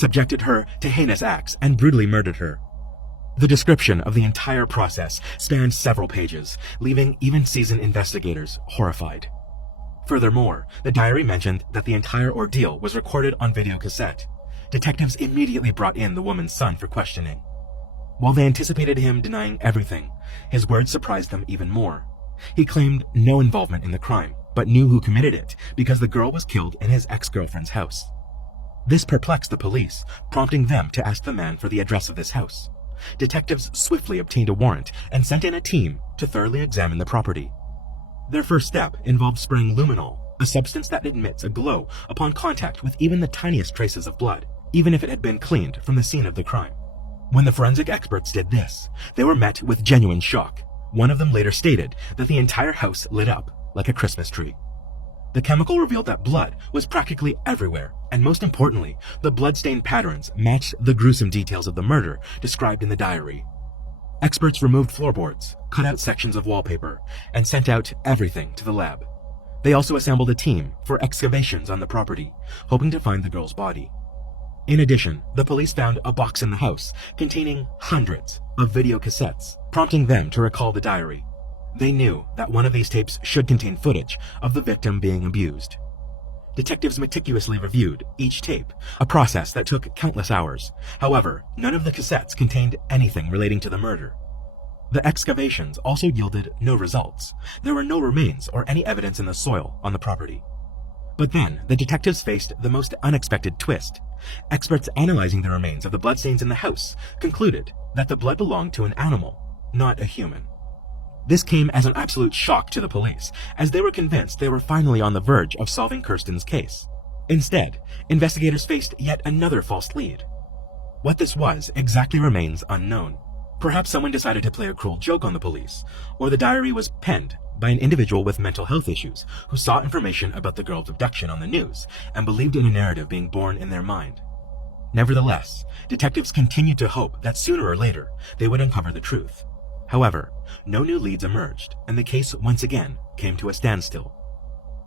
subjected her to heinous acts, and brutally murdered her. The description of the entire process spanned several pages, leaving even seasoned investigators horrified. Furthermore, the diary mentioned that the entire ordeal was recorded on videocassette. Detectives immediately brought in the woman's son for questioning. While they anticipated him denying everything, his words surprised them even more. He claimed no involvement in the crime, but knew who committed it because the girl was killed in his ex-girlfriend's house. This perplexed the police, prompting them to ask the man for the address of this house. Detectives swiftly obtained a warrant and sent in a team to thoroughly examine the property. Their first step involved spraying luminol, a substance that emits a glow upon contact with even the tiniest traces of blood, even if it had been cleaned from the scene of the crime. When the forensic experts did this, they were met with genuine shock. One of them later stated that the entire house lit up like a Christmas tree. The chemical revealed that blood was practically everywhere, and most importantly, the blood-stain patterns matched the gruesome details of the murder described in the diary. Experts removed floorboards, cut out sections of wallpaper, and sent out everything to the lab. They also assembled a team for excavations on the property, hoping to find the girl's body. In addition, the police found a box in the house containing hundreds of videocassettes, prompting them to recall the diary. They knew that one of these tapes should contain footage of the victim being abused. Detectives meticulously reviewed each tape, a process that took countless hours. However, none of the cassettes contained anything relating to the murder. The excavations also yielded no results. There were no remains or any evidence in the soil on the property. But then, the detectives faced the most unexpected twist. Experts analyzing the remains of the bloodstains in the house concluded that the blood belonged to an animal, not a human. This came as an absolute shock to the police, as they were convinced they were finally on the verge of solving Kirsten's case. Instead, investigators faced yet another false lead. What this was exactly remains unknown. Perhaps someone decided to play a cruel joke on the police, or the diary was penned by an individual with mental health issues who saw information about the girl's abduction on the news and believed in a narrative being born in their mind. Nevertheless, detectives continued to hope that sooner or later they would uncover the truth. However, no new leads emerged, and the case once again came to a standstill.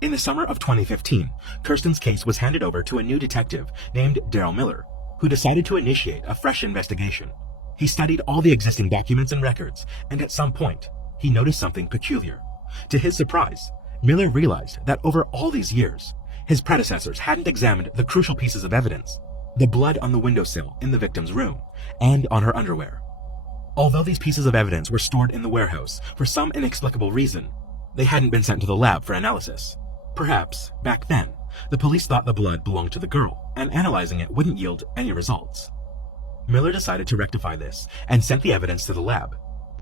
In the summer of 2015, Kirsten's case was handed over to a new detective named Daryl Miller, who decided to initiate a fresh investigation. He studied all the existing documents and records, and at some point, he noticed something peculiar. To his surprise, Miller realized that over all these years, his predecessors hadn't examined the crucial pieces of evidence: the blood on the windowsill in the victim's room, and on her underwear. Although these pieces of evidence were stored in the warehouse for some inexplicable reason, they hadn't been sent to the lab for analysis. Perhaps, back then, the police thought the blood belonged to the girl, and analyzing it wouldn't yield any results. Miller decided to rectify this and sent the evidence to the lab,